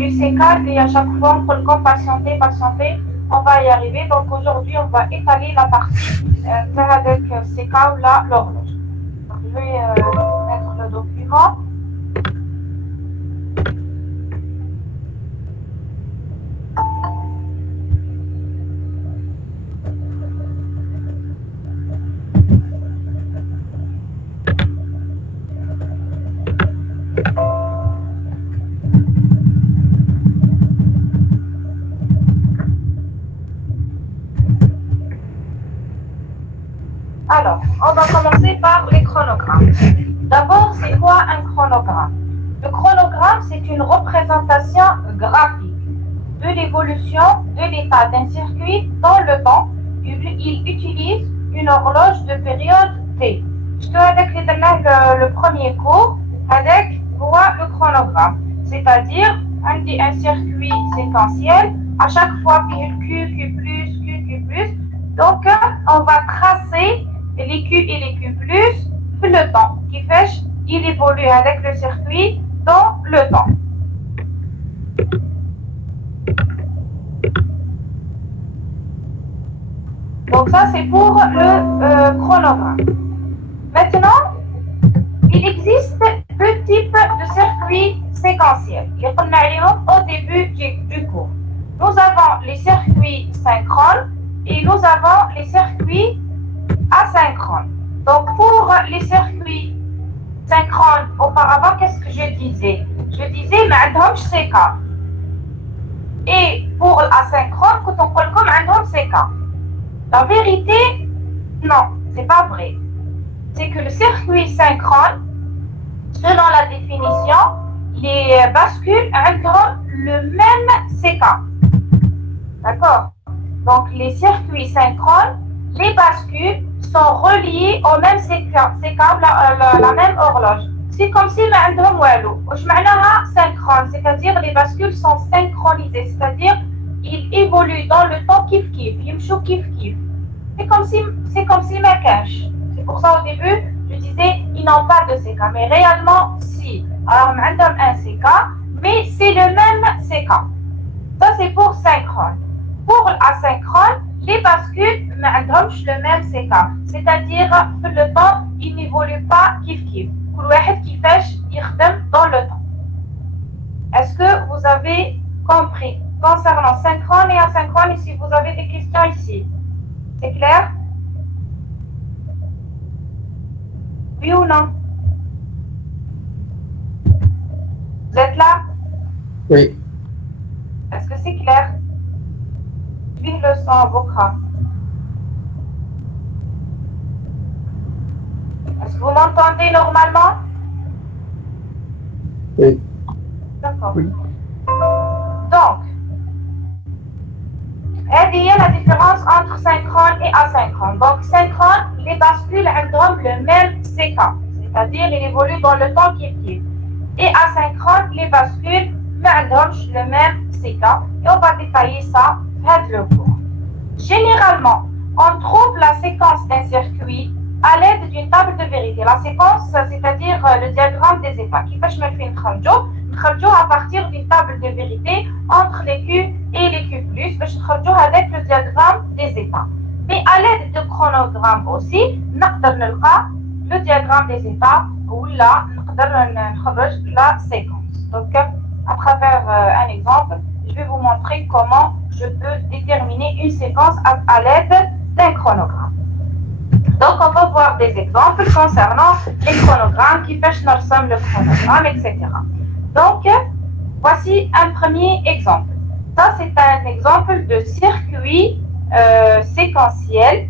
du C4 et à chaque fois on peut le patienter, on va y arriver. Donc aujourd'hui on va étaler la partie avec CK ou là l'horloge. Donc je vais mettre le document. Alors, on va commencer par les chronogrammes. D'abord, c'est quoi un chronogramme? Le chronogramme, c'est une représentation graphique de l'évolution de l'état d'un circuit dans le temps. Il utilise une horloge de période T. Je te avec le premier cours avec le chronogramme. C'est-à-dire, on dit un circuit séquentiel. À chaque fois, Q, Q+. Donc, on va tracer les Q et les Q+, le temps, qui fait il évolue avec le circuit dans le temps. Donc ça, c'est pour le chronogramme. Maintenant, il existe deux types de circuits séquentiels. Les premiers au début du cours. Nous avons les circuits synchrones et nous avons les circuits asynchrones. Donc pour les circuits synchrones, auparavant, qu'est-ce que je disais? Je disais, mais CK. Et pour l'asynchrone, quand on parle comme un CK. La vérité, non, c'est pas vrai. C'est que le circuit synchrone, selon la définition, les bascules ont le même CK. D'accord? Donc les circuits synchrones, les bascules sont reliés au même CK, la même horloge. C'est comme si nous avons synchrone, c'est-à-dire les bascules sont synchronisées, c'est-à-dire ils évoluent dans le temps kif, ils chou kif. C'est comme si ma cache. C'est pour ça au début, je disais ils n'ont pas de CK, mais réellement si. Alors nous avons un CK, mais c'est le même CK. Ça c'est pour synchrone. Pour l'asynchrone, les bascules n'ont le même CK, c'est-à-dire que le temps il n'évolue pas kif. Tout le monde qui fait dans le temps. Est-ce que vous avez compris concernant synchrone et asynchrone? Et si vous avez des questions ici, c'est clair? Oui ou non? Vous êtes là? Oui. Est-ce que c'est clair? Oui, le son, Bokra. Est-ce que vous m'entendez normalement? Oui. D'accord. Oui. Donc, il y a la différence entre synchrone et asynchrone. Donc, synchrone, les bascules ont le même CK, c'est-à-dire ils évoluent dans le temps qui est. Et asynchrone, les bascules n'ont le même CK. Et on va détailler ça dans le cours. Généralement, on trouve la séquence d'un circuit à l'aide d'une table de vérité. La séquence, c'est-à-dire le diagramme des états. Qui fait je me fais une à partir d'une table de vérité entre les Q et les Q+, avec le diagramme des états. Mais à l'aide de chronogramme aussi, nous avons le diagramme des états ou là, la séquence. Donc, à travers un exemple, je vais vous montrer comment je peux déterminer une séquence à l'aide d'un chronogramme. Donc, on va voir des exemples concernant les chronogrammes, qui fait le chronogramme, etc. Donc, voici un premier exemple. Ça, c'est un exemple de circuit séquentiel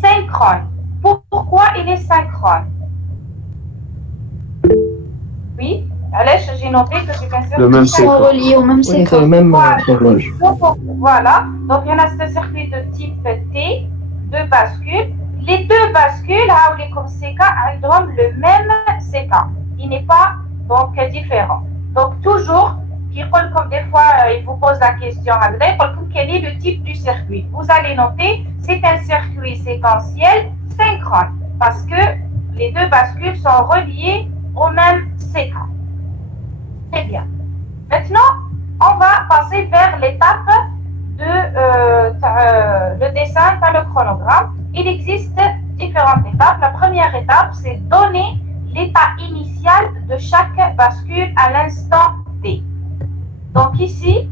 synchrone. Pourquoi il est synchrone? Oui, allez, j'ai noté que c'est un circuit Le même sont reliés au même C'est séquence. le même horloge. Voilà, donc il y en a ce circuit de type T, deux bascules. Les deux bascules, comme CK, elles ont le même CK. Il n'est pas donc différent. Donc toujours, comme des fois il vous pose la question, quel est le type du circuit? Vous allez noter, c'est un circuit séquentiel synchrone parce que les deux bascules sont reliées au même CK. Très bien. Maintenant, on va passer vers l'étape de le dessin par le chronogramme. Il existe différentes étapes. La première étape, c'est donner l'état initial de chaque bascule à l'instant T. Donc ici,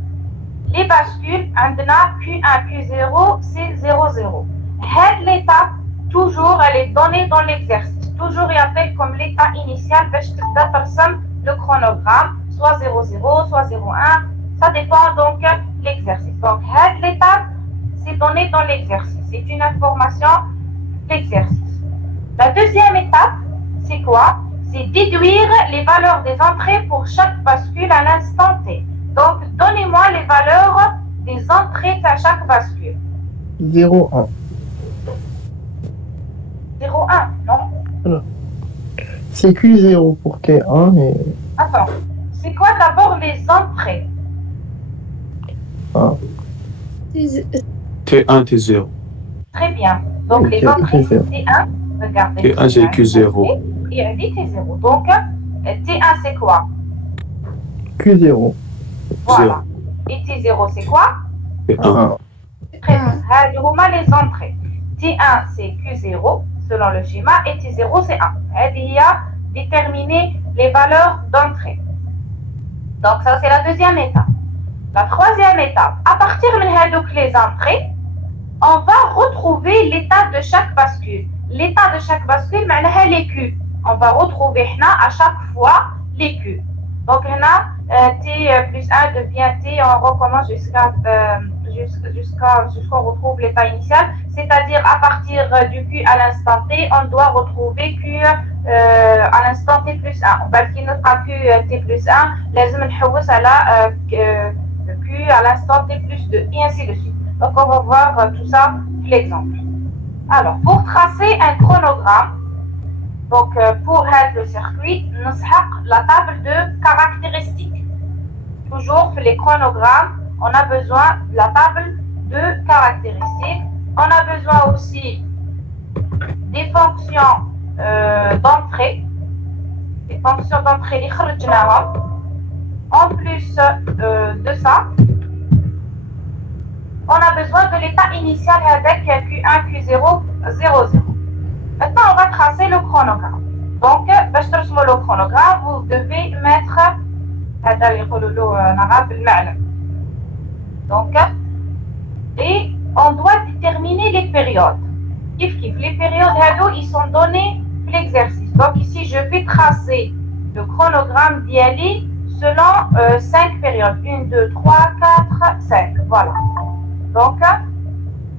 les bascules, Q1, Q0, c'est 0, 0. Cette étape, toujours, elle est donnée dans l'exercice. Toujours, il appelle comme l'état initial, le chronogramme, soit 0, 0, soit 0, 1. Ça dépend donc de l'exercice. Donc, cette étape, c'est donné dans l'exercice. C'est une information d'exercice. La deuxième étape, c'est quoi? C'est déduire les valeurs des entrées pour chaque bascule à l'instant T. Donc, donnez-moi les valeurs des entrées à chaque bascule. 0, 1. 0, 1, non? Voilà. C'est Q0 pour T1 et... Attends, c'est quoi d'abord les entrées? T1, T0. Très bien. Donc, Oui, les entrées, T0. T1, regardez. T1, c'est Q0. Et elle dit T0. Donc, T1, c'est quoi? Q0. Voilà. Et T0, c'est quoi? T1. Très bien. Les entrées. T1, c'est Q0, selon le schéma, et T0, c'est 1. Il y a déterminer les valeurs d'entrée. Donc, ça, c'est la deuxième étape. La troisième étape, à partir de les entrées, on va retrouver l'état de chaque bascule. L'état de chaque bascule, c'est les Q. On va retrouver à chaque fois les Q. Donc, T plus 1 devient T, on recommence jusqu'on retrouve l'état initial. C'est-à-dire, à partir du Q à l'instant T, on doit retrouver Q à l'instant T plus 1. On va dire notre Q T plus 1, لازم نحوس على Q à l'instant T plus 2, et ainsi de suite. Donc, on va voir tout ça, l'exemple. Alors, pour tracer un chronogramme, donc pour le circuit, nous avons la table de caractéristiques. Toujours pour les chronogrammes, on a besoin de la table de caractéristiques. On a besoin aussi des fonctions d'entrée. Les fonctions d'entrée, les خرجناهم. En plus de ça, on a besoin de l'état initial avec Q1, Q0, 0, 0. Maintenant, on va tracer le chronogramme. Donc, pour le chronogramme, vous devez mettre donc, et on doit déterminer les périodes. Les périodes, ils sont données pour l'exercice. Donc, ici, je vais tracer le chronogramme d'Yali selon 5 périodes. 1, 2, 3, 4, 5. Voilà. Donc,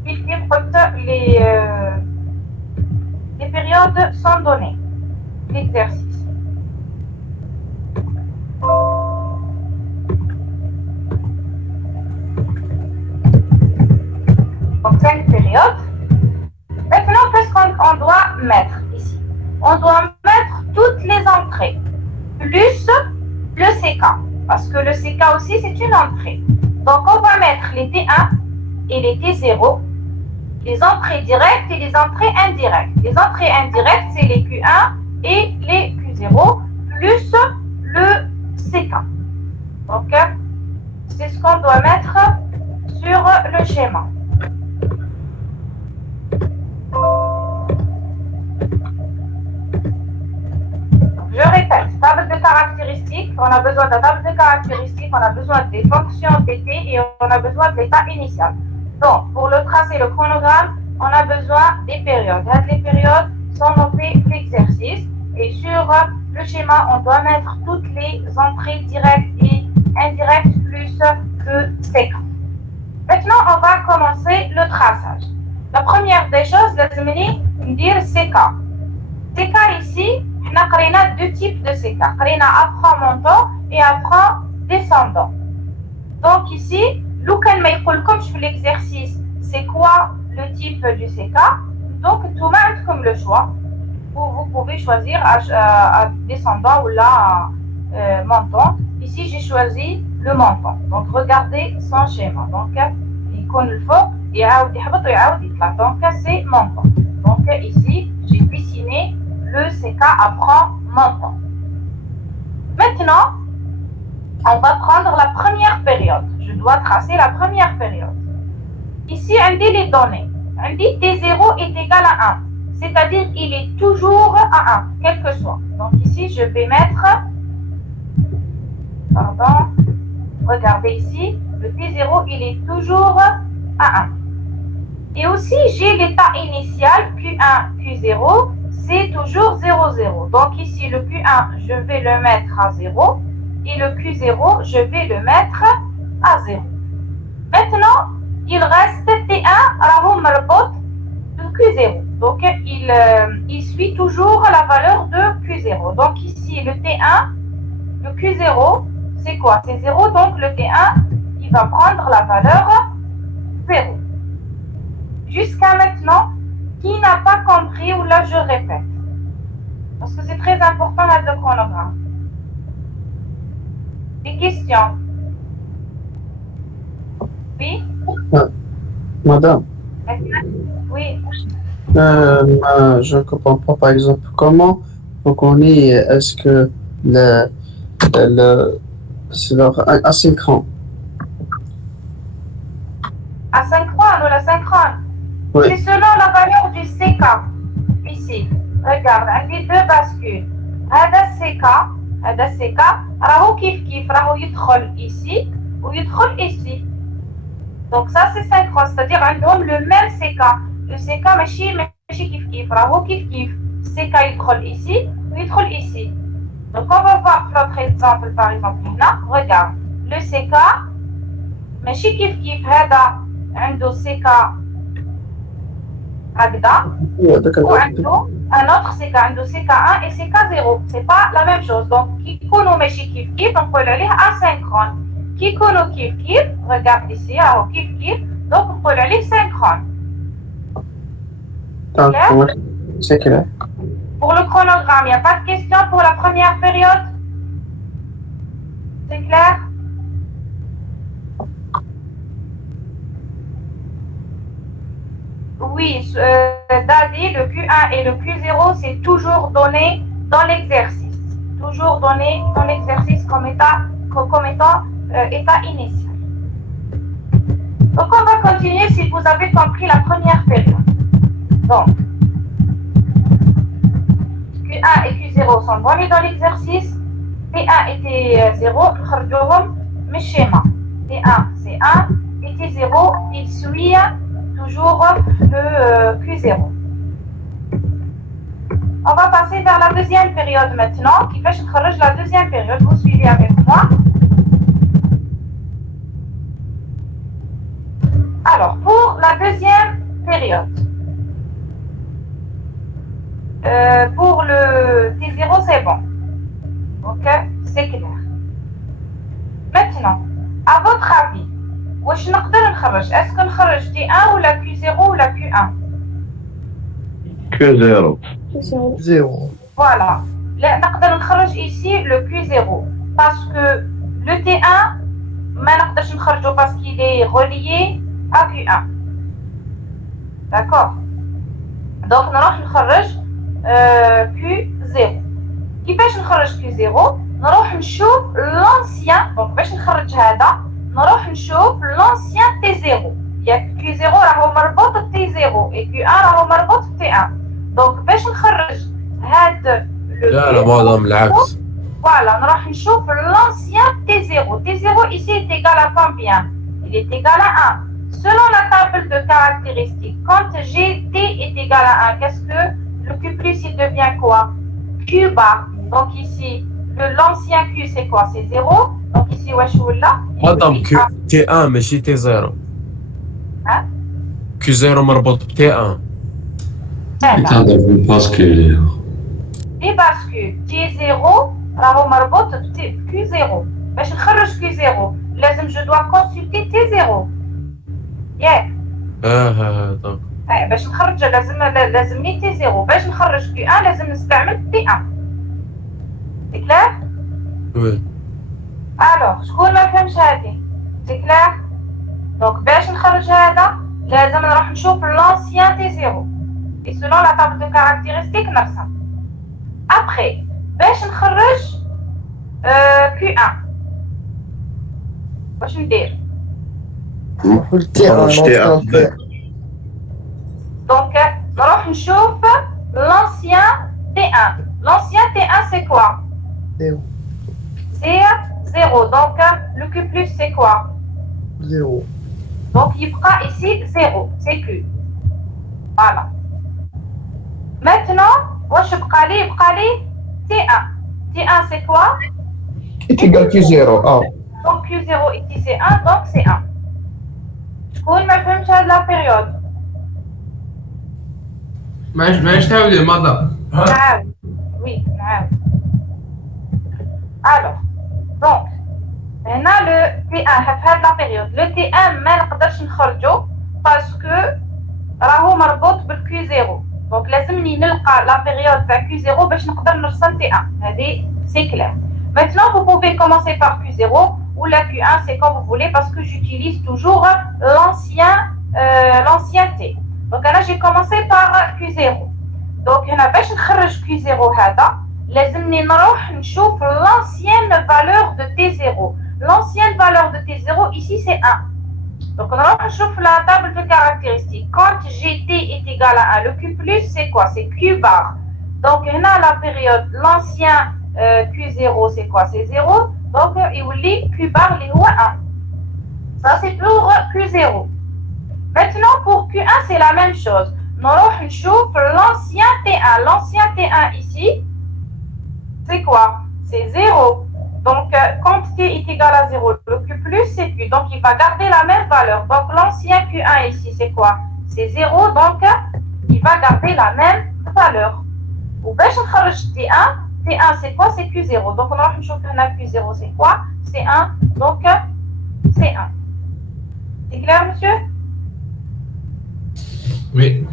les périodes sont données. L'exercice. Donc, 5 périodes. Maintenant, qu'est-ce qu'on doit mettre ici? On doit mettre toutes les entrées, plus le CK. Parce que le CK aussi, c'est une entrée. Donc, on va mettre les T1 et les T0, les entrées directes et les entrées indirectes. Les entrées indirectes, c'est les Q1 et les Q0, plus le CK. Donc, c'est ce qu'on doit mettre sur le schéma. Je répète, table de caractéristiques, on a besoin de la table de caractéristiques, on a besoin des fonctions TT et on a besoin de l'état initial. Donc, pour le tracer, le chronogramme, on a besoin des périodes. Les périodes sont notées pour l'exercice et sur le schéma, on doit mettre toutes les entrées directes et indirectes plus le CK. Maintenant, on va commencer le traçage. La première des choses, c'est dire CK. CK ici, on a deux types de CK. On a apprend montant et apprend descendant. Donc ici, comme je fais l'exercice, c'est quoi le type du CK? Donc, tout le monde comme le choix. Vous pouvez choisir à descendant ou là montant. Ici, j'ai choisi le montant. Donc, regardez son schéma. Donc, il connaît le faux et donc c'est montant. Donc, ici, j'ai dessiné le CK apprend montant. Maintenant, On va prendre la première période. Je dois tracer la première période. Ici, on dit les données. On dit T0 est égal à 1. C'est-à-dire il est toujours à 1, quel que soit. Donc ici, je vais mettre... Pardon. Regardez ici, le T0, il est toujours à 1. Et aussi, j'ai l'état initial Q1, Q0, c'est toujours 0, 0. Donc ici, le Q1, je vais le mettre à 0. Et le Q0, je vais le mettre à 0. Maintenant, il reste T1, Rahou Marbot de Q0. Donc, il suit toujours la valeur de Q0. Donc ici, le T1, le Q0, c'est quoi? C'est 0. Donc, le T1, il va prendre la valeur 0. Jusqu'à maintenant, qui n'a pas compris, ou là, je répète. Parce que c'est très important le chronogramme. Des questions? Oui? Madame, Oui. je ne comprends pas, par exemple, comment vous connaissez, est-ce que c'est leur asynchrone? Asynchrone ou l'asynchrone? Oui. C'est selon la valeur du CK. Ici, regarde, on a deux bascules. هذا CK, راهو كيف راهو يدخل ici ou يدخل ici. Donc ça c'est synchrone, c'est-à-dire عندهم le même CK. Le CK ماشي كيف راهو كيف. CK يدخل ici ou يدخل ici. Donc on va voir l'autre exemple par exemple هنا. Regarde, le CK ماشي كيف هذا عنده CK هكذا وعنده un autre CK عنده CK1 et CK0. C'est pas la même chose. Donc كي يكونوا ماشي كيف نقول عليه asynchrone. كي يكونوا كيف regarde ici راهو كيف donc نقول عليه synchrone. C'est clair. Pour le chronogramme, il n'y a pas de question pour la première période? C'est clair? Oui, Dadi, le Q1 et le Q0, c'est toujours donné dans l'exercice. Toujours donné dans l'exercice comme étant état initial. Donc, on va continuer si vous avez compris la première période. Donc, Q1 et Q0 sont donnés dans l'exercice. T1 et T0, le schéma. T1, c'est 1 et T0, il suit toujours le Q0. On va passer vers la deuxième période maintenant, qui fait que la deuxième période. Vous suivez avec moi. Alors, pour la deuxième période, pour le T0, c'est bon. Ok, c'est clair. Maintenant, à votre avis, est-ce qu'on خرج T1 ou la Q0 ou la Q1? Q0. 0. Voilà. نقدر نخرج ici le Q0 parce que le T1 ما نقدرش نخرجه parce qu'il est relié à Q1. D'accord. Donc نروح نخرج Q0. كيفاش نخرج Q0؟ نروح نشوف l'ancien. Donc باش نخرج هذا نروح نشوف l'ancien T0. ياك Q0 راهو مربوط ب T0 et Q1 راهو مربوط ب T1. Donc باش نخرج هذا لا معظم العكس. Voilà, نروح نشوف l'ancien T0. T0 ici est égal à combien? Il est égal à 1. Selon la table de caractéristiques, quand GT est égal à 1, qu'est-ce que le Q+, il devient quoi? Q bar. Donc ici, l'ancien Q, c'est quoi? C'est 0. Donc ici, là. Madame, T1, mais chez T0. Hein? Q0 مربوط ب T1. هذا بالباسكيل. دي باسكول T0 راهو مربوط ب Q0. باش نخرج Q0 لازم جو دوا كونسلتي T0. ياك؟ هذا. باش نخرج لازمني T0. باش نخرج Q1 لازم نستعمل T1. سي كلير؟ وي. الوغ شكون ما فهمش هادي؟ سي كلير؟ دونك باش نخرج هذا لازم نروح نشوف l'ancien T0 et selon la table de caractéristiques نفسها. Après باش نخرج Q1 واش ندير؟ قلتي خرج T1. Donc, نروح نشوف l'ancien T1. L'ancien T1 c'est quoi? Zéro. C'est 0. Donc, le Q plus c'est quoi? 0. Donc, il prend ici 0. C'est Q. Voilà. Maintenant, واش بقى لي T1. T1 c'est quoi? est égal à Q0. Ah. Donc, Q0 ici c'est 1, donc c'est 1. شكون ما فهمش هاد la période؟ ماش تعاودي ماذا؟ نعاود. Oui, نعاود. Alors, donc, هنا le T1 في هاد la période. Le T1 ما نقدرش نخرجو باسكو راهو مربوط بالكي 0. دونك لازمني نلقى لا بيريود تاع كي 0 باش نقدر نرسم T1. هذه سي كلير. Maintenant, vous pouvez commencer par Q0 ou la Q1, c'est comme vous voulez parce que j'utilise toujours l'ancien T. Donc là, j'ai commencé par Q0. Donc, هنا باش نخرج Q0 هذا لازمني نروح نشوف l'ancienne valeur de T0. L'ancienne valeur de T0 ici c'est 1. Donc نروح نشوف la table de caractéristiques. Quand GT est égal à 1, le Q plus c'est quoi? C'est Q bar. Donc هنا la période, l'ancien Q0 c'est quoi? C'est 0. Donc يولي Q bar اللي هو 1. Ça c'est pour Q0. Maintenant pour Q1 c'est la même chose. نروح نشوف l'ancien T1. L'ancien T1 ici, c'est quoi? C'est 0. Donc, quand T est égal à 0, le Q plus, c'est Q. Donc, il va garder la même valeur. Donc, l'ancien Q1 ici, c'est quoi? C'est 0. Donc, il va garder la même valeur. Ou bien, je vais T1. T1, c'est quoi? C'est Q0. Donc, on va chauffer Q0, c'est quoi? C'est 1. Donc, c'est 1. C'est clair, monsieur? Oui.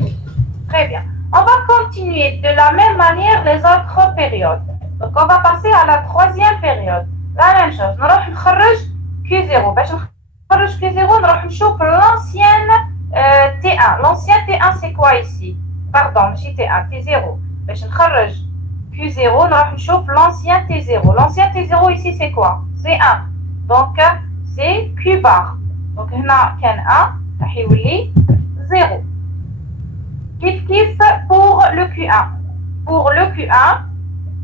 Très bien. On va continuer de la même manière les autres périodes. Donc, on va passer à la troisième période. La même chose. Nous allons نخرج Q0. باش نخرج Q0, نروح نشوف l'ancienne T1. L'ancien T1, c'est quoi ici? Pardon, ماشي T1, T0. باش نخرج Q0, نروح نشوف l'ancien T0. L'ancien T0 ici, c'est quoi? C'est 1. Donc, c'est Q bar. Donc, هنا كان 1, راح يولي 0. كيف pour le Q1. Pour le Q1,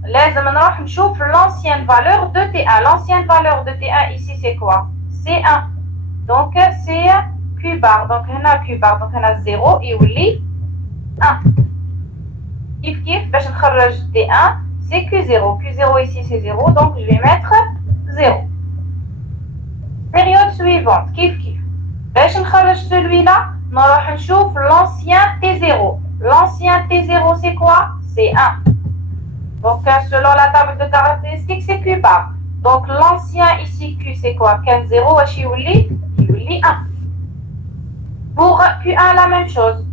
لازم نروح نشوف l'ancienne valeur de T1. L'ancienne valeur de T1 ici c'est quoi? C'est 1. Donc c'est Q bar. Donc هنا Q bar. Donc هنا 0 يولي 1. كيف باش نخرج T1 c'est Q0. Q0 ici c'est 0. Donc je vais mettre 0. Période suivante. كيف باش نخرج celui-là نروح نشوف l'ancien T0. L'ancien T0 c'est quoi? C'est 1. Donc, selon la table de caractéristiques, c'est Q bar. Donc, l'ancien ici, Q, c'est quoi? 15, 0, il y 1. Pour Q1, la même chose.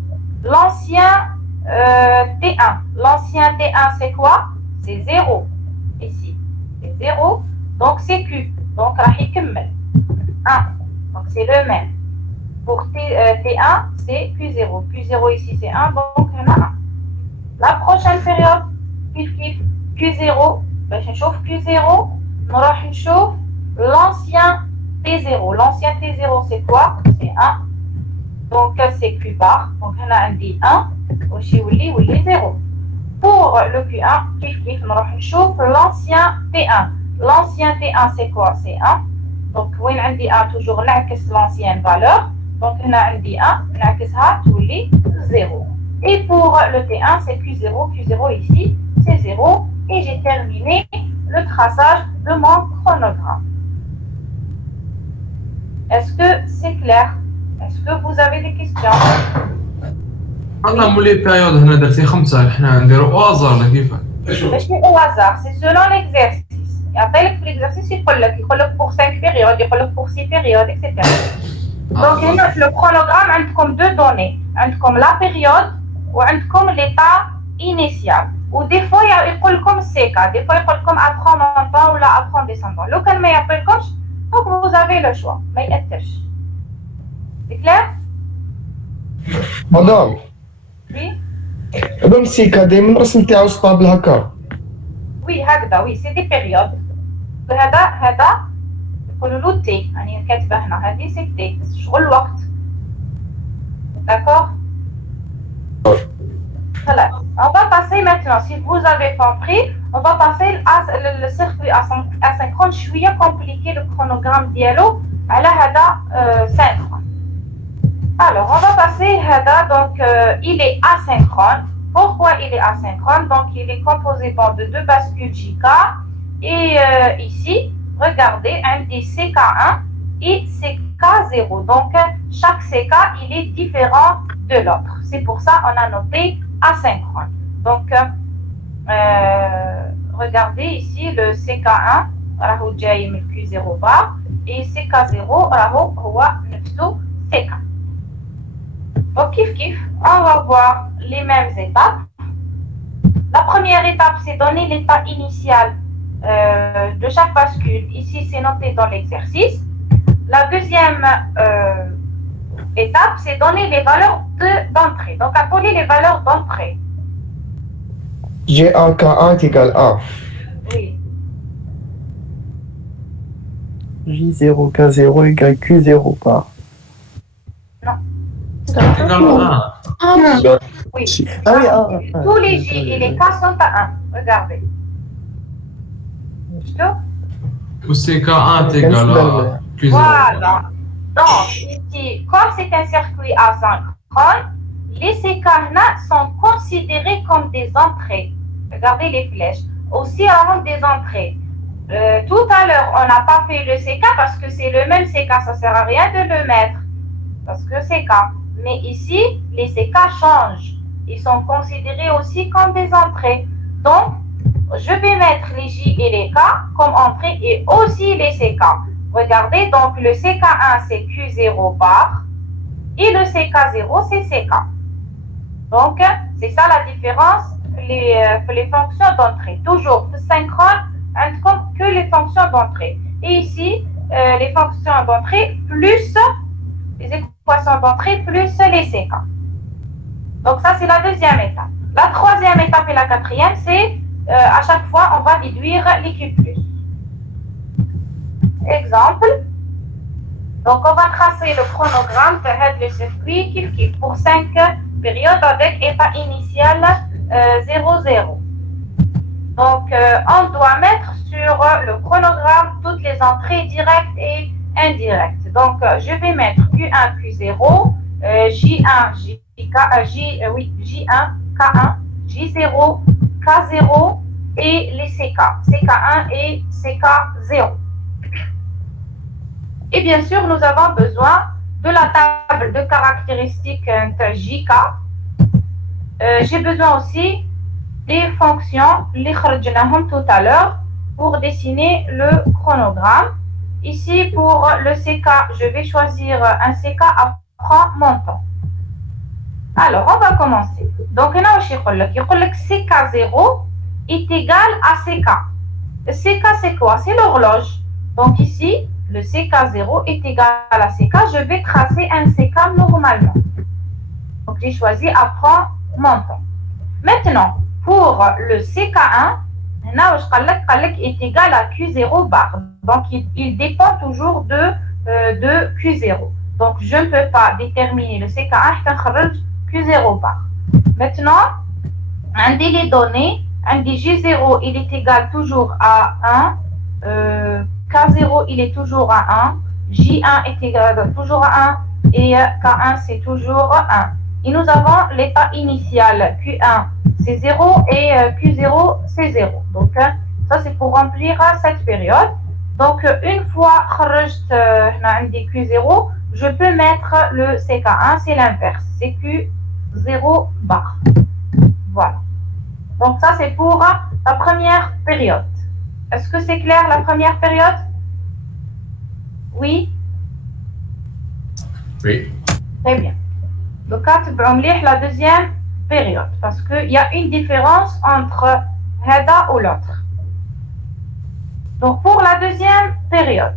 L'ancien T1. L'ancien T1, c'est quoi? C'est 0. Ici, c'est 0. Donc, c'est Q. Donc, راح يكمل 1. Donc, c'est le même. Pour T1, c'est Q0. Q0 ici, c'est 1. Donc, on a 1. La prochaine période, Q0, باش نشوف Q0 نروح نشوف l'ancien T0. L'ancien T0 c'est quoi? C'est 1. Donc c'est Q bar. Donc هنا عندي 1 واش يولي 0. Pour le Q1 كيف نروح نشوف l'ancien T1. L'ancien T1 c'est quoi? C'est 1. Donc وين عندي 1 toujours نعكس l'ancienne valeur. Donc هنا عندي 1 نعكسها تولي 0. Et pour le T1 c'est Q0. Q0 ici c'est 0. Et j'ai terminé le traçage de mon chronogramme. Est-ce que c'est clair? Est-ce que vous avez des questions? عطنا مولي بيريود هنا درتي 5 حنا نديرو اوازار كيفاش؟ ماشي au hasard, c'est selon l'exercice. يعطيلك في l'exercice يقول لك pour 5 périodes, يقول لك pour 6 périodes, etc. Donc هنا في le chronogramme عندكم deux données. عندكم la période وعندكم l'état initial. Ou des fois يقول لكم CK, des fois يقول لكم apprendre en temps ou apprendre descendant. لو كان ما يعطيلكمش donc vous avez le choix. ما يأثرش. C'est clair? مدام Oui. دابا مسيكا دايما الرسم تاعو ستابل هكا. Oui هكذا oui c'est des périodes. هذا نقولوا له تي يعني كاتبه هنا هذه سي تي شغل الوقت. D'accord? Voilà. On va passer maintenant, si vous avez compris, on va passer le circuit asynchrone شوية compliqué le chronogramme dialogue على هذا synchrone. Alors, on va passer هذا donc il est asynchrone. Pourquoi il est asynchrone? Donc, il est composé de deux bascules JK et ici, regardez, un des CK1 et CK0. Donc, chaque CK, il est différent de l'autre. C'est pour ça qu'on a noté asynchrone. Donc, regardez ici le CK1, راهو جاي من Q0 bar et CK0 راهو هو نفسه CK. Donc, on va voir les mêmes étapes. La première étape, c'est donner l'état initial de chaque bascule. Ici, c'est noté dans l'exercice. La deuxième étape, c'est donner les valeurs d'entrée. Donc, appeler les valeurs d'entrée. G1 K1 est égal à Oui. J0 K0 égale Q0 par. Oui. Ah oui, Tous les J et les K sont à 1. Regardez. Ou CK1 est égal à Q0. Voilà. Donc, ici, comme c'est un circuit asynchrone, les CK sont considérés comme des entrées. Regardez les flèches. Aussi, avant des entrées. Tout à l'heure, on n'a pas fait le CK parce que c'est le même CK. Ça ne sert à rien de le mettre. Parce que CK. Mais ici, les CK changent. Ils sont considérés aussi comme des entrées. Donc, je vais mettre les J et les K comme entrées et aussi les CK. Regardez, donc le CK1 c'est Q0 bar et le CK0 c'est CK. Donc, c'est ça la différence, les fonctions d'entrée. Toujours synchrone, que les fonctions d'entrée. Et ici, les fonctions d'entrée plus les équations d'entrée plus les CK. Donc, ça c'est la deuxième étape. La troisième étape et la quatrième, c'est à chaque fois, on va déduire les Q+. Exemple. Donc, on va tracer le chronogramme de le circuit pour 5 périodes avec état initial 0, 0. Donc, on doit mettre sur le chronogramme toutes les entrées directes et indirectes. Donc, je vais mettre Q1, Q0, J1, J1, K1, J0, K0 et les CK, CK1 et CK0. Et bien sûr, nous avons besoin de la table de caractéristiques JK. J'ai besoin aussi des fonctions, les kharajnahum tout à l'heure, pour dessiner le chronogramme. Ici, pour le CK, je vais choisir un CK à prendre mon temps. Alors, on va commencer. Donc, on a CK0 est égal à CK. Le CK, c'est quoi? C'est l'horloge. Donc, ici, le CK0 est égal à CK. Je vais tracer un CK normalement. Donc, j'ai choisi apprendre mon temps. Maintenant, pour le CK1, est égal à Q0 bar. Donc, il dépend toujours de Q0. Donc, je ne peux pas déterminer le CK1 Q0 bar. Maintenant, un délai donné, un des J0, il est égal toujours à 1. K0, il est toujours à 1. J1 est égal toujours à 1. Et K1, c'est toujours 1. Et nous avons l'état initial. Q1, c'est 0 et Q0, c'est 0. Donc, ça, c'est pour remplir cette période. Donc, une fois que Q0, je peux mettre le CK1, c'est l'inverse. C'est Q0 bar. Voilà. Donc, ça, c'est pour la première période. Est-ce que c'est clair, la première période? Oui? Oui. Très bien. Donc, la deuxième période, parce qu'il y a une différence entre Hada ou l'autre. Donc, pour la deuxième période,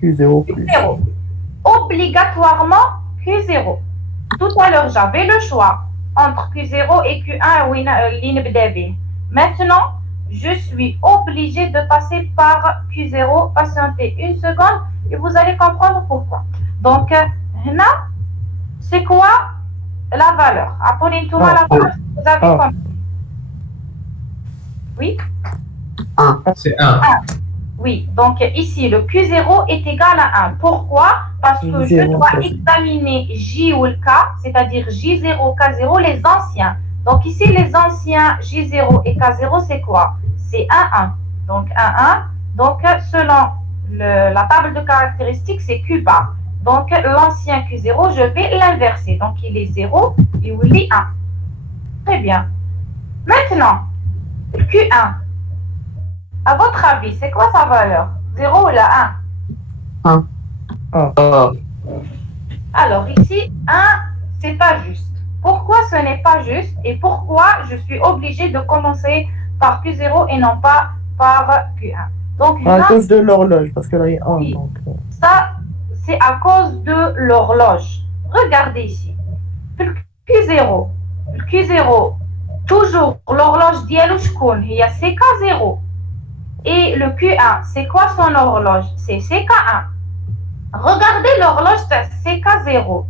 Q0 Q0. Obligatoirement Q0. Tout à l'heure, j'avais le choix entre Q0 et Q1 ou l'INBDB. Maintenant, je suis obligé de passer par Q0. Patientez une seconde et vous allez comprendre pourquoi. Donc, là, c'est quoi la valeur? Appelez-moi la valeur. Vous avez compris? Oui? C'est 1. Oui, donc ici, le Q0 est égal à 1. Pourquoi? Parce que je dois examiner J ou le K, c'est-à-dire J0, K0, les anciens. Donc ici, les anciens J0 et K0, c'est quoi? C'est 1, 1. Donc 1, 1. Donc selon la table de caractéristiques, c'est Q bar. Donc l'ancien Q0, je vais l'inverser. Donc il est 0 et il est 1. Très bien. Maintenant, Q1. À votre avis, c'est quoi sa valeur? 0 ou la 1? 1. Alors ici, 1, c'est pas juste. Pourquoi ce n'est pas juste et pourquoi je suis obligée de commencer par Q0 et non pas par Q1? Donc, à cause de l'horloge, parce que là il y a 1. Oui. Donc, ça, c'est à cause de l'horloge. Regardez ici. Le Q0. Le Q0, toujours l'horloge d'Yelou Shkoun, il y a CK0. Et le Q1, c'est quoi son horloge? C'est CK1. Regardez l'horloge de CK0.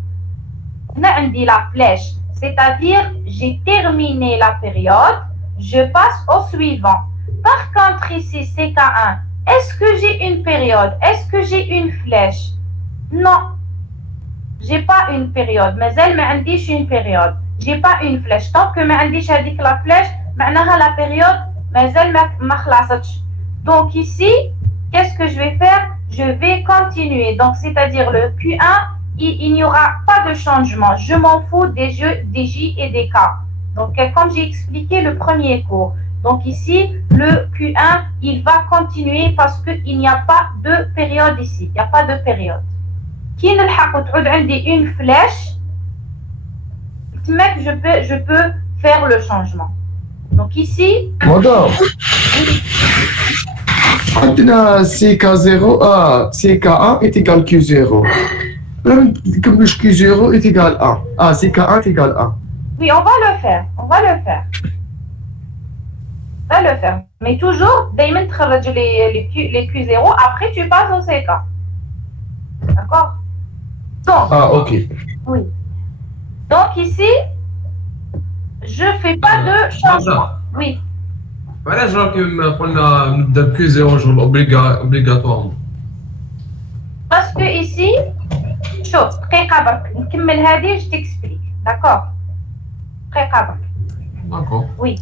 On a dit la flèche, c'est-à-dire j'ai terminé la période, je passe au suivant. Par contre, ici, CK1, est-ce que j'ai une période? Est-ce que j'ai une flèche? Non. J'ai pas une période. Mais elle m'a dit une période. J'ai pas une flèche. Tant que m'a dit la flèche, معناها la période, mais elle m'a خلصتش. Donc ici, qu'est-ce que je vais faire? Je vais continuer. Donc, c'est-à-dire le Q1, il n'y aura pas de changement. Je m'en fous des J et des K. Donc, comme j'ai expliqué le premier cours. Donc ici, le Q1, il va continuer parce qu'il n'y a pas de période ici. Il n'y a pas de période. Qui ne l'a une flèche, je peux faire le changement. Donc ici, Madame, عندنا CK0 CK1 est égal Q0. Comme le Q0 est égal 1. CK1 est égal 1. oui, on va le faire. On va le faire. On va le faire. Mais toujours, دايما تخرج les Q0, après tu passes au CK. D'accord? Donc, Ok. oui. Donc ici, je ne fais pas de changement. Oui. علاش راكم قلنا نبدا ب Q0 شغل اوبليغاتوار؟ Parce que ici, شوف دقيقة برك نكمل هذه je t'explique. D'accord? دقيقة برك. D'accord. Oui.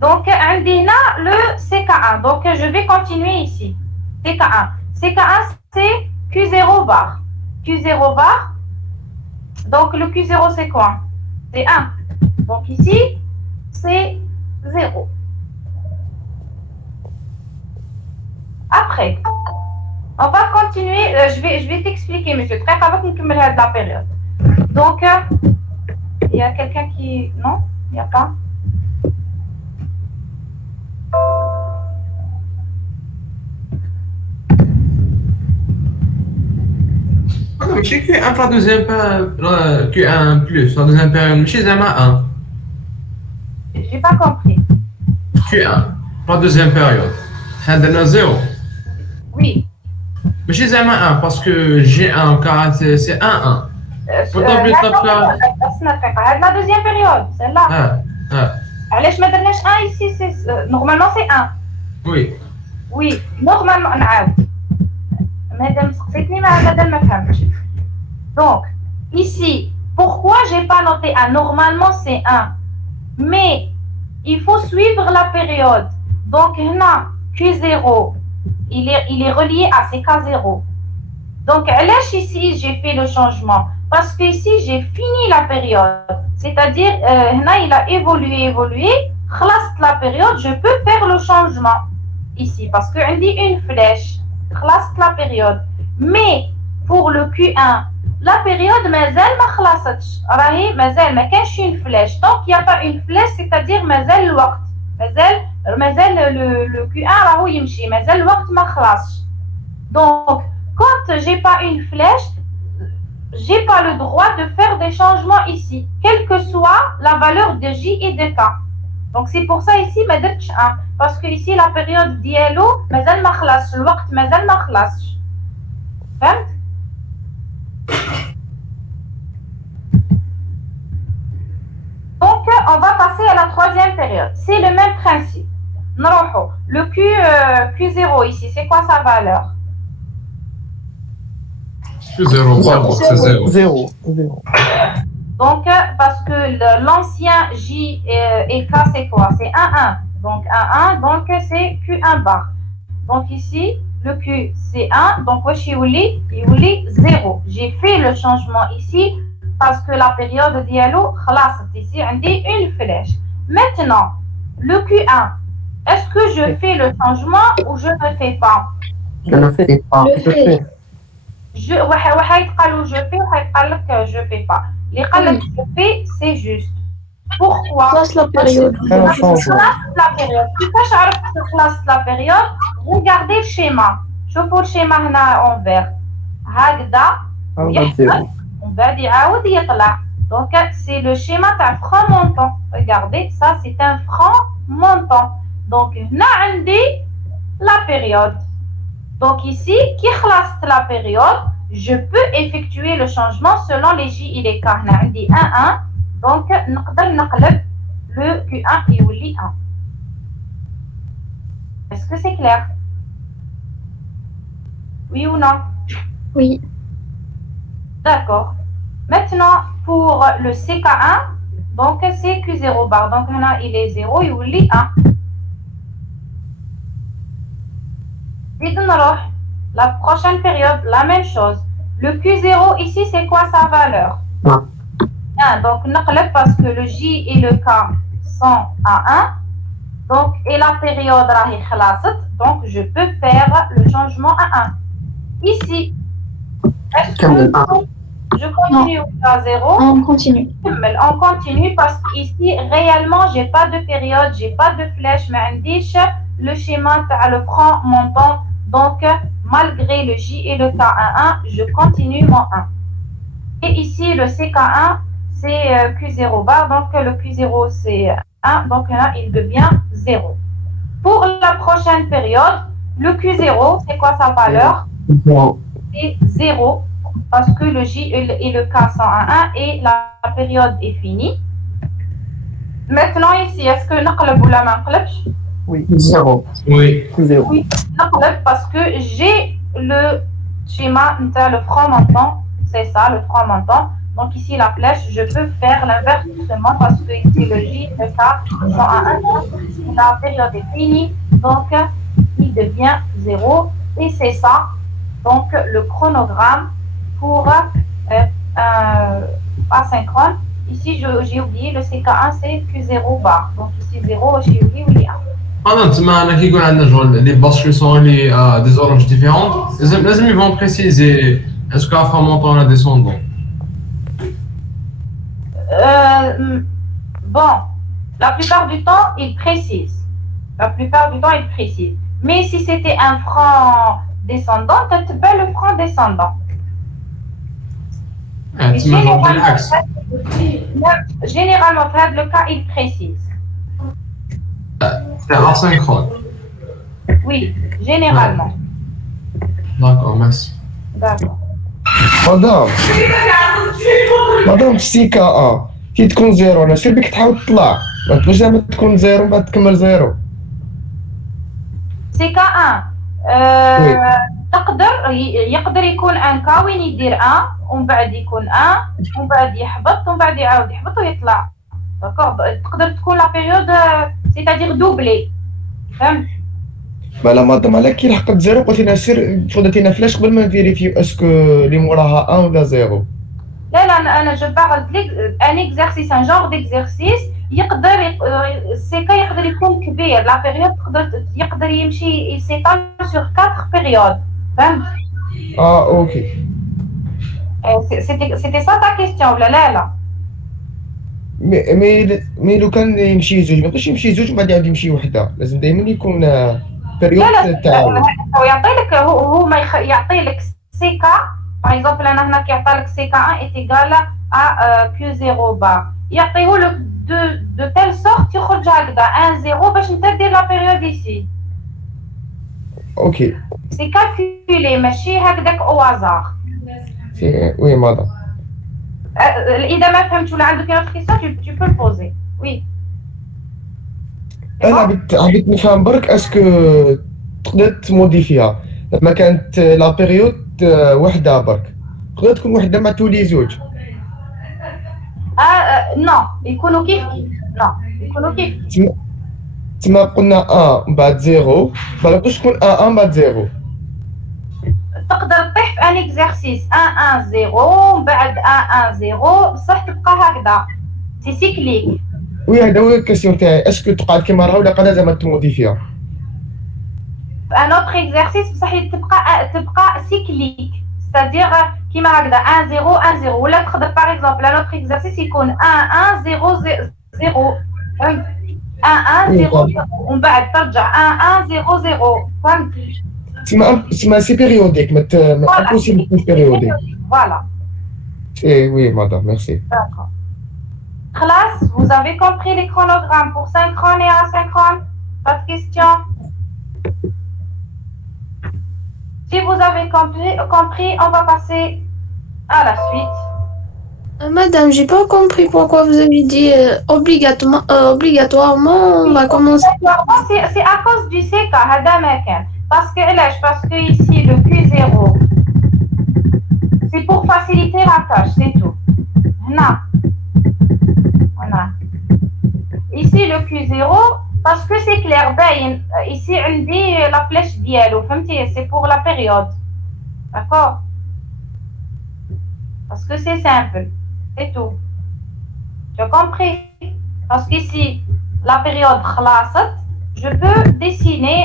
Donc, عندي هنا le CK1. Donc, je vais continuer ici. CK1. CK1, c'est Q0 bar. Q0 bar. Donc, le Q0, c'est quoi? C'est 1. Donc, ici, c'est 0. Après, on va continuer. Je vais t'expliquer, monsieur. Très rapidement, on va la période. Donc, il y a quelqu'un qui... Non? Il n'y a pas? ماشي Q1 في لا دوزيام Q1 بلس لا دوزيام بيريود ماشي زعما 1 J'ai pas compris. Q1 في لا دوزيام بيريود حنا درنا 0 Oui. ماشي زعما 1 باسكو جي 1 كارات سي 1 1 هاد la deuxième période, celle-là. علاش ما درناش 1 ici? Normalement, c'est 1. وي Oui, normalement, نعاود. Madame سقسيتني مادام ما فهمتش. Donc, ici, pourquoi j'ai pas noté 1? Normalement, c'est 1. Mais, il faut suivre la période. Donc, هنا Q0, il est relié à CK0. Donc, علاش ici, j'ai fait le changement? Parce que ici, j'ai fini la période. C'est-à-dire, هنا, il a évolué. خلصت la période, je peux faire le changement. Ici, parce que on dit une flèche. خلصت la période. Mais, pour le Q1, la période, مازال ما خلصتش. راهي مازال ما كانش une flèche. Donc, il n'y a pas une flèche, c'est-à-dire مازال الوقت. مازال le Q1 راهو يمشي. مازال الوقت ما خلصش. Donc, quand j'ai pas une flèche, j'ai pas le droit de faire des changements ici, quelle que soit la valeur de J et de K. Donc c'est pour ça ici ما درتش 1 parce que ici la période ديالو مازال ما خلصش الوقت مازال ما خلصش فهمت Donc on va passer à la troisième période c'est le même principe نروحو le Q0 ici c'est quoi sa valeur Q0 bar c'est 0. 0. 0. Donc, parce que l'ancien J et K, c'est quoi? C'est 1, 1. Donc, 1, 1, donc c'est Q1 bar. Donc, ici, le Q, c'est 1. Donc, wesh, il ouli 0. J'ai fait le changement ici parce que la période dialogue, khalas, ici, on dit une flèche. Maintenant, le Q1, est-ce que je fais le changement ou je ne fais pas? Je ne fais pas. Je fais. واحد قالوا je fais وواحد قال لك je fais pas. اللي قال لك je fais c'est juste. Pourquoi? Classe la période. Un changement. La période. كيفاش عرفت خلاص la période? Regardez le schéma. شوفوا الشيما هنا en vert. هكذا زيرو. ومن بعد يعاود يطلع. Donc c'est le schéma تاع franc montant. Regardez, ça c'est un franc montant. Donc هنا عندي la période. Donc ici, qui classe la période, je peux effectuer le changement selon les J et les K. On dit 1, 1. Donc, le Q1 et le 1. Est-ce que c'est clair? Oui ou non? Oui. D'accord. Maintenant, pour le CK1, donc c'est Q0 bar. Donc, là, il est 0 et il est 1. La prochaine période, la même chose. Le Q0 ici, c'est quoi sa valeur? 1. Donc, parce que le J et le K sont à 1. Donc, et la période, donc je peux faire le changement à 1. Ici, est-ce que je continue à 0? On continue. On continue parce qu'ici, réellement, j'ai pas de période, j'ai pas de flèche, mais indique le schéma à le franc montant. Donc, malgré le J et le K11, je continue mon 1. Et ici, le CK1, c'est Q0 bar. Donc, le Q0, c'est 1. Donc, là, il devient 0. Pour la prochaine période, le Q0, c'est quoi sa valeur? C'est 0. Parce que le J et le K sont à 1 et la période est finie. Maintenant, ici, est-ce que نقلب ولا ما نقلبش? Oui. 0. Oui. 0. Oui, parce que j'ai le schéma, le franc montant, c'est ça, le franc montant. Donc ici, la flèche, je peux faire l'inverse seulement parce que ici, le J, le K sont à 1, la période est finie, donc il devient 0. Et c'est ça, donc le chronogramme pour asynchrone. Ici, j'ai oublié, le CK1, c'est Q0 bar. Donc ici, 0, j'ai oublié, oui, 1. Maintenant, qui les bascules sont reliées à des horloges différentes, ils vont préciser est-ce qu'à franc montant ou descendant. Bon, la plupart du temps, ils précisent. La plupart du temps, ils précisent. Mais si c'était un franc descendant, tu as le franc descendant. Généralement, dans le cas, ils précisent. C'est asynchrone. Oui, généralement. D'accord, merci. D'accord. مدام سي كا ا كي تكون زيرو انا سير بك تحاول تطلع ما تبقاش زعما تكون زيرو من بعد تكمل زيرو CK1 يقدر يكون ان كا وين يدير 1 ومن بعد يكون 1 ومن بعد يحبط ومن بعد يعاود يحبط ويطلع داكوغ تقدر تكون لا بيريود سيتادير دوبلي فهمت بلا مدام على كي لحقت زيرو قلت لنا سير فضلتينا فلاش قبل ما نفيريفيو اسكو اللي موراها 1 ولا زيرو لا انا جو بارل ان اكزرسيس ان جونغ ديكزرسيس يقدر السيكا يقدر يكون كبير لا بيريود يقدر يمشي يسيطال سور 4 بيريود فهمت اوكي سيتي سا تا كيستيون ولا لا مي لو كان يمشي زوج ما يقدرش يمشي زوج ومن بعد يعاود يمشي وحده لازم دائما يكون بيريود تاع هو يعطي لك هو ما يعطي لك سيكا باغ اكزومبل انا هنا كيعطي لك سيكا 1 ايتيغال ا كيو 0 بار يعطيه لك de telle sorte يخرج هكذا 1 0 باش انت دير la période ici. Ok. C'est calculé ماشي هكذاك au hasard. Oui, madame. إذا ما فهمتش ولا عندك une autre question tu peux le poser. Oui. انا عبيت نفهم برك اسكو تقدر تموديفيها لما كانت لا بيريود وحده برك تقدر تكون وحده مع تولي زوج. نو يكونوا كيف نو يكونوا كيف تما قلنا 1 من بعد 0 ما نقدرش تكون 1 بعد 0. تقدر تطيح في ان اكزرسيس 1 1 0 ومن بعد 1 1 0 بصح تبقى هكذا سي سيكليك. وي هذا هو الكاستيون تاعي اسكو تقعد كيما راها ولا قادر زعما تموديفيها. ان اوتر اكزرسيس بصح تبقى سيكليك ستادير كيما هكذا 1 0 1 0 ولا تقدر باغ اكزومبل ان اوتر اكزرسيس يكون 1 1 0 0 فهمت 1 1 0 ومن بعد ترجع 1 1 0 0 فهمت. تسمى سي بيريوديك ما امبوسيبل تكون بيريوديك. فوالا. Oui, madame, merci. D'accord. Classe, vous avez compris les chronogrammes pour synchrone et asynchrone? Pas de questions? Si vous avez compris, on va passer à la suite. Madame, j'ai pas compris pourquoi vous avez dit obligatoirement on va commencer. C'est à cause du CK, parce que ici le Q0, c'est pour faciliter la tâche, c'est tout. Non. Voilà. Ici le Q0, parce que c'est clair, ici on dit la flèche dialogue, c'est pour la période. D'accord? Parce que c'est simple, c'est tout. Tu as compris? Parce qu'ici, la période khalasat, je peux dessiner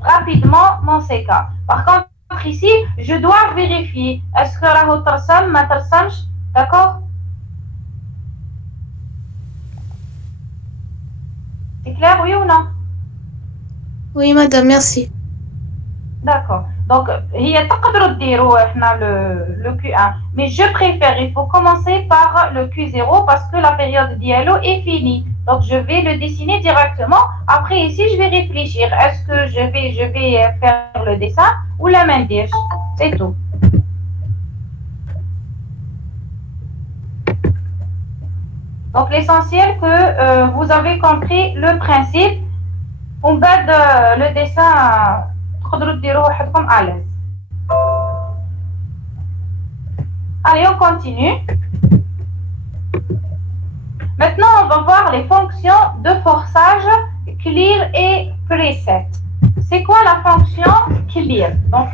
rapidement mon CK. Par contre, ici, je dois vérifier est-ce que la tersam, ma tersamch, d'accord? C'est clair, oui ou non? Oui, madame, merci. D'accord. Donc, il y a le Q1. Mais je préfère, il faut commencer par le Q0 parce que la période dialogue est finie. Donc, je vais le dessiner directement. Après, ici, je vais réfléchir. Est-ce que je vais faire le dessin ou la main dirge? C'est tout. Donc, l'essentiel que vous avez compris le principe. On va le dessin. À l'aise. Allez, on continue. Maintenant, on va voir les fonctions de forçage clear et preset. C'est quoi la fonction clear? Donc,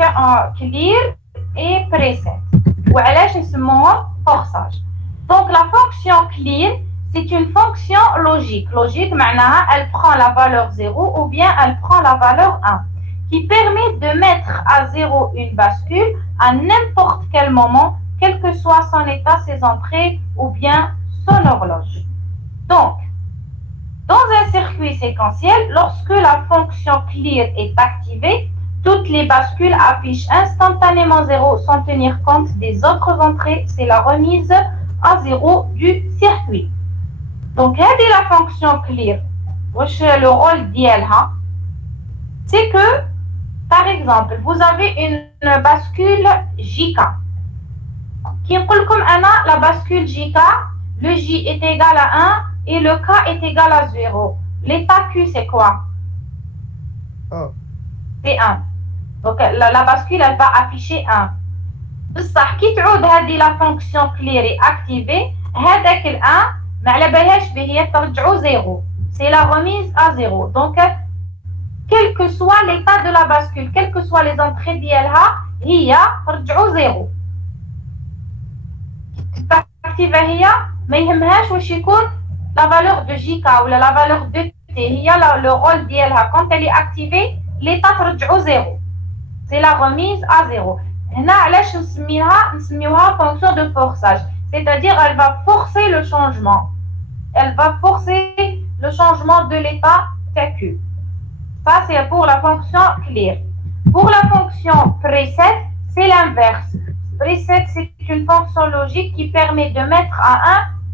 clear et preset. Ou alors, c'est mon forçage. Donc, la fonction clear, c'est une fonction logique. Logique, elle prend la valeur 0 ou bien elle prend la valeur 1. Qui permet de mettre à 0 une bascule à n'importe quel moment, quel que soit son état, ses entrées ou bien son horloge. Donc, dans un circuit séquentiel, lorsque la fonction clear est activée, toutes les bascules affichent instantanément 0 sans tenir compte des autres entrées. C'est la remise à 0 du circuit. Donc, c'est la fonction clear. Le rôle d'ILH, c'est que par exemple, vous avez une bascule JK. Qui dit comme la bascule JK, le J est égal à 1 et le K est égal à 0. L'état Q, c'est quoi? C'est 1. Donc la bascule, elle va afficher 1. بصح كي تعود هذه la fonction clear est activée, هذاك ال 1 ما على بالهاش به هي ترجعو 0. C'est la remise à 0. Donc quel que soit l'état de la bascule, quelles que soient les entrées ديالها هي ترجعو 0. تاكتيفا هي ما يهمهاش واش يكون la valeur de JK ou la valeur de T. هي le rôle ديالها quand elle est activée, l'état ترجعو 0. C'est la remise à 0. هنا علاش نسميوها fonction de forçage. C'est-à-dire elle va forcer le changement. Elle va forcer le changement de l'état TQ. Ça, c'est pour la fonction clear. Pour la fonction preset, c'est l'inverse. Preset, c'est une fonction logique qui permet de mettre à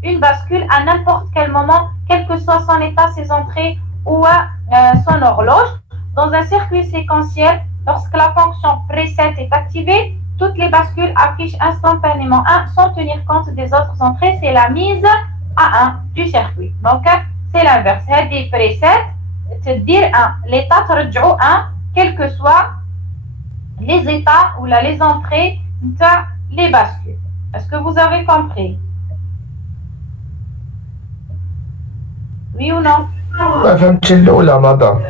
1 une bascule à n'importe quel moment, quel que soit son état, ses entrées ou son horloge. Dans un circuit séquentiel, lorsque la fonction preset est activée, toutes les bascules affichent instantanément 1 sans tenir compte des autres entrées. C'est la mise à 1 du circuit. Donc, c'est l'inverse. هذه preset تدير 1. L'état ترجعو 1, quels que soient les états ou les entrées de les bascules. Est-ce que vous avez compris? Oui ou non? ما فهمتش الأولى مدام.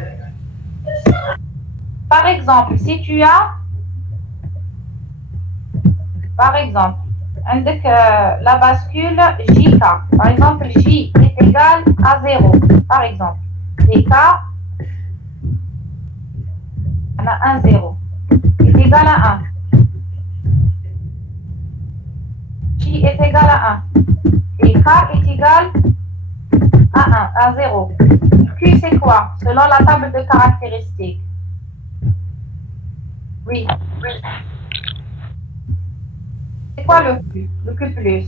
Par exemple, si tu as, par exemple, عندك la bascule JK. Par exemple, J est égal à 0. Par exemple, et K, on a 1, 0, est égal à 1. J est égal à 1. Et K est égal à 1, à 0. Q, c'est quoi? Selon la table de caractéristiques. Oui. C'est quoi le Q? Le Q plus?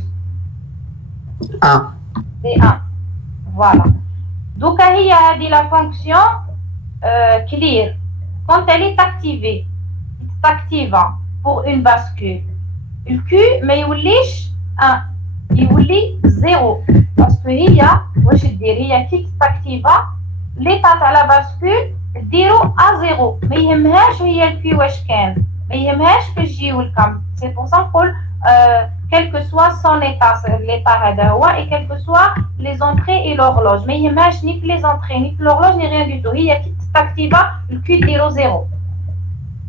1. C'est 1. Voilà. Donc, il y a la fonction clear. Quand elle est activée, c'est active pour une bascule. Le Q, mais il وليش 1. Il ولي 0. Parce que il y a, qui s'active, l'état à la bascule, ديرو à 0. ما يهمهاش هي الكي واش كان. ما يهمهاش في الجي والكم. C'est pour ça نقول quel que soit son état, l'état هذا هو, et quel que soit les entrées et l'horloge. ما يهمهاش ni les entrées, ni l'horloge, ni rien du tout. هي كي تاكتيفا الكي ديرو 0.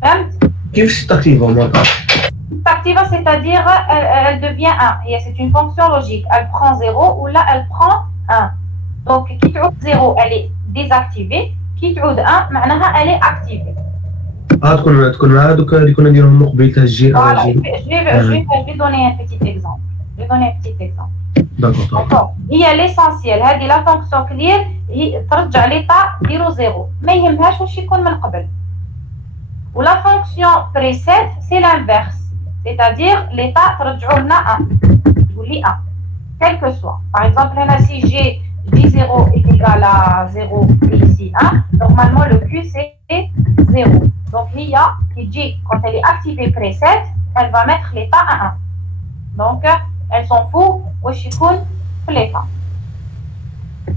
فهمت؟ كيفاش تاكتيفا مدام؟ Activa, c'est-à-dire elle devient 1. Et c'est une fonction logique. Elle prend 0 ou là elle prend 1. Donc, qui trouve 0, elle est désactivée. Qui trouve 1, معناها elle est activée. تكون هادوك اللي كنا نديرهم مقبل الجي Voilà, je vais donner un petit exemple. Je vais donner un petit exemple. D'accord. هي l'essentiel. هذه la fonction clear هي ترجع l'état ديرو 0. ما يهمهاش واش يكون من قبل. Ou la fonction preset, c'est l'inverse. C'est-à-dire, l'état ترجعوا لنا 1. تولي 1. Quel que soit. Par exemple, si J0 est égal à 0 et ici 1, normalement le Q c'est 0. Donc, l'IA, J, quand elle est activée preset, elle va mettre l'état à 1. Donc, elle s'en fout, واش يكون في l'état.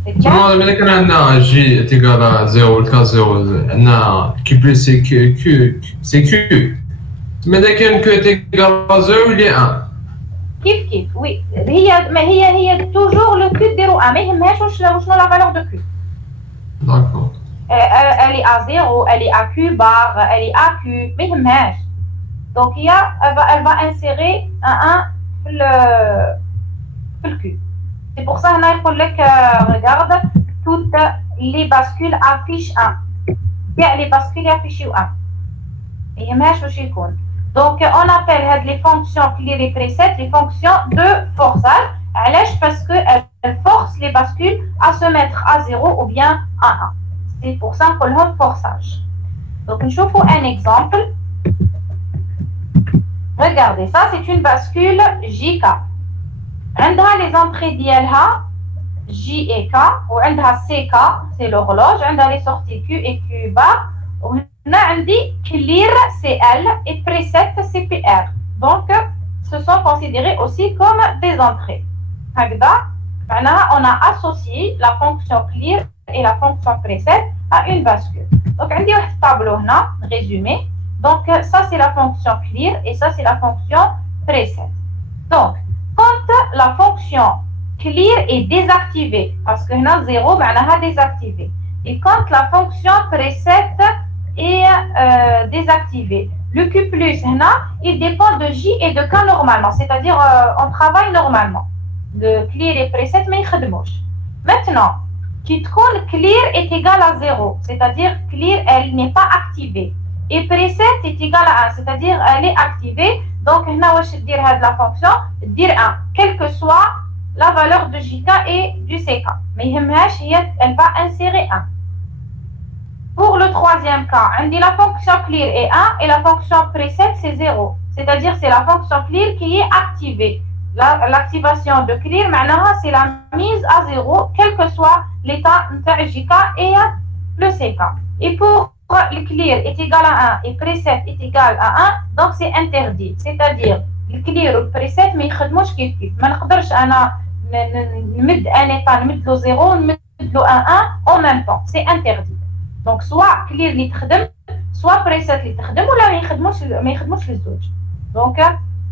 ملي كان عندنا جي تيكال 0 والكا 0 عندنا كي بلس سي كيو مي اذا كان كو تيكال 0 اللي 1 كيف وي هي توجور لو كيو ديرو 1 ما يهمهاش شنو لا فالور دو كيو. داكور elle est à 0, elle est à Q bar, elle est à Q, ما يهمهاش. Donc elle va insérer un 1 في le Q. C'est pour ça que regarde, toutes les bascules affichent 1. Les bascules affichent 1. Et donc on appelle les fonctions clear et preset les fonctions de forçage. Parce qu'elles forcent les bascules à se mettre à 0 ou bien à 1. C'est pour ça qu'on a forçage. Donc je vous fais un exemple. Regardez, ça c'est une bascule JK. عندها les entrées ديالها J et K وعندها CK c'est l'horloge, عندها les sorties Q et Q bar وهنا عندي clear CL et preset CPR. Donc ce sont considérés aussi comme des entrées. هكذا معناها on a associé la fonction clear et la fonction preset à une bascule. Donc عندي واحد tableau هنا résumé. Donc ça c'est la fonction clear et ça c'est la fonction preset. Donc quand la fonction clear est désactivée, parce que là 0 معناها désactivé, et quand la fonction preset est désactivée, le Q+, il dépend de J et de K normalement, c'est-à-dire on travaille normalement. Le clear et preset mais يخدموش. Maintenant, qui تكون clear est égal à 0, c'est-à-dire clear elle n'est pas activée, et preset est égal à 1, c'est-à-dire elle est activée. Donc, هنا واش دير هاد la fonction دير 1 quelle que soit la valeur de JK et du CK. ما يهمهاش هي elle va insérer 1. Pour le troisième cas, on dit la fonction clear est 1 et la fonction preset c'est 0. C'est-à-dire c'est la fonction clear qui est activée. L'activation de clear, c'est la mise à zéro, quel que soit l'état de JK et le CK. Et pour le clear est égal à 1 et preset est égal à 1, donc c'est interdit. C'est-à-dire, le clear ou le preset, mais il ne peut pas نقدرش أنا نمد un état, نمد له 0, نمد له 1 en même temps. C'est interdit. Donc, soit clear اللي تخدم, soit preset اللي تخدم, ولا ما يخدموش للزوج. Donc,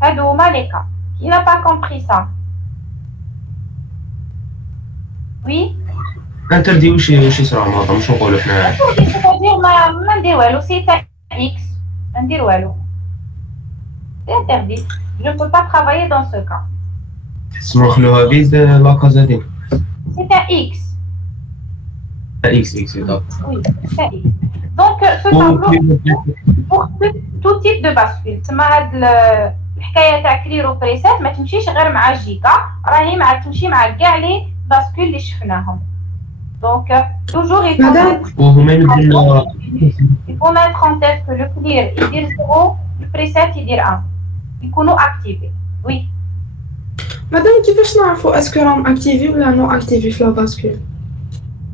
هادو هما les cas. Qui n'a pas compris ça? Oui? interdit وش يصرا ما مش نقولوا حنا C'est-à-dire ما ندير والو سي تاع X ما ندير والو. C'est interdit. Je ne peux pas travailler dans ce cas. تسمى نخلوها فيز لا كازا C'est un X. اكس داك Oui, c'est un X. Donc ce tableau pour tout type de bascule. تسمى هاد الحكايه تاع كلير وبريسيت ما تمشيش غير مع جيكا، راهي تمشي مع كاع لي باسكول اللي شفناهم. دونك توجور il faut mettre en tête que le clear يدير 0 le preset يدير 1 يكونوا activés. Oui. Madame, كيفاش نعرفوا اسكو راهم اكتيفي ولا نو اكتيفي في لا باسكول؟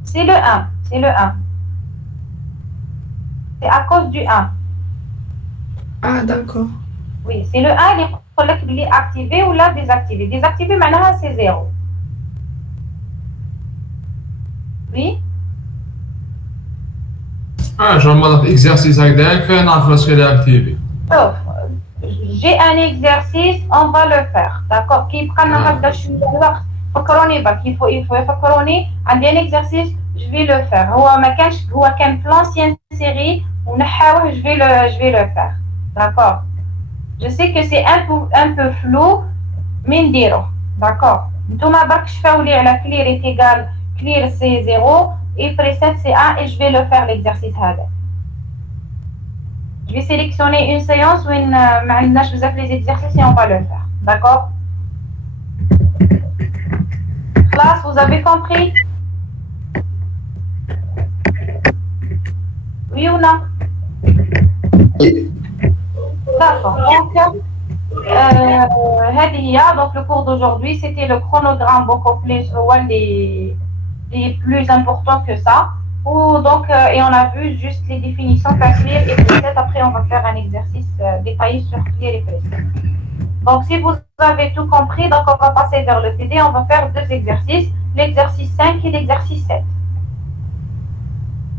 C'est le 1, c'est le 1. C'est à cause du 1. Ah d'accord. Oui, c'est le 1 اللي يقول لك بلي activé ou la désactivé. Désactivé معناها c'est 0. Oui. genre exercice هكذاك نعرف اسكو اللي اكتيفي. Sauf, j'ai un exercice, on va le faire. D'accord? كي يبقى لنا هكذا شويه الوقت فكروني برك il faut يفكروني عندي un exercice je vais le faire. هو كان في l'ancienne série ونحاوه je vais le faire. D'accord? Je sais que c'est un peu flou mais نديروه. D'accord? نتوما برك شفاو لي على clear est égal clear c'est 0 et preset c'est 1 et je vais le faire l'exercice هذا. Je vais sélectionner une séance où ما عندناش بزاف les exercices et on va le faire. D'accord? Classe, vous avez compris? Oui ou non? D'accord. Donc, donc le cours d'aujourd'hui, c'était le chronogramme beaucoup plus les plus importants que ça. Et on a vu juste les définitions par clear et preset. Après, on va faire un exercice détaillé sur clear et preset. Donc, si vous avez tout compris, donc on va passer vers le TD. On va faire deux exercices, l'exercice 5 et l'exercice 7.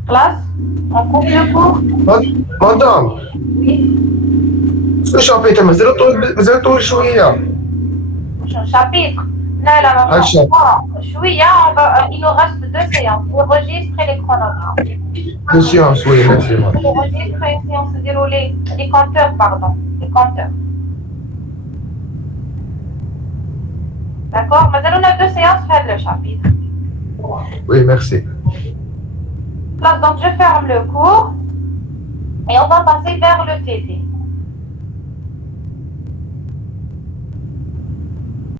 Classe, on coupe le cours. Madame, Oui. الشابيتر مازال طول شويه. Chapitre. Là, Un chapitre. Il nous reste 2 séances. Vous enregistrez les chronogrammes. Deux séances, oui, merci. Vous enregistrez les séances déroulées, les compteurs, pardon, les compteurs. D'accord? Mais on a 2 séances, faites le chapitre. Oui, merci. Là, donc je ferme le cours et on va passer vers le TD.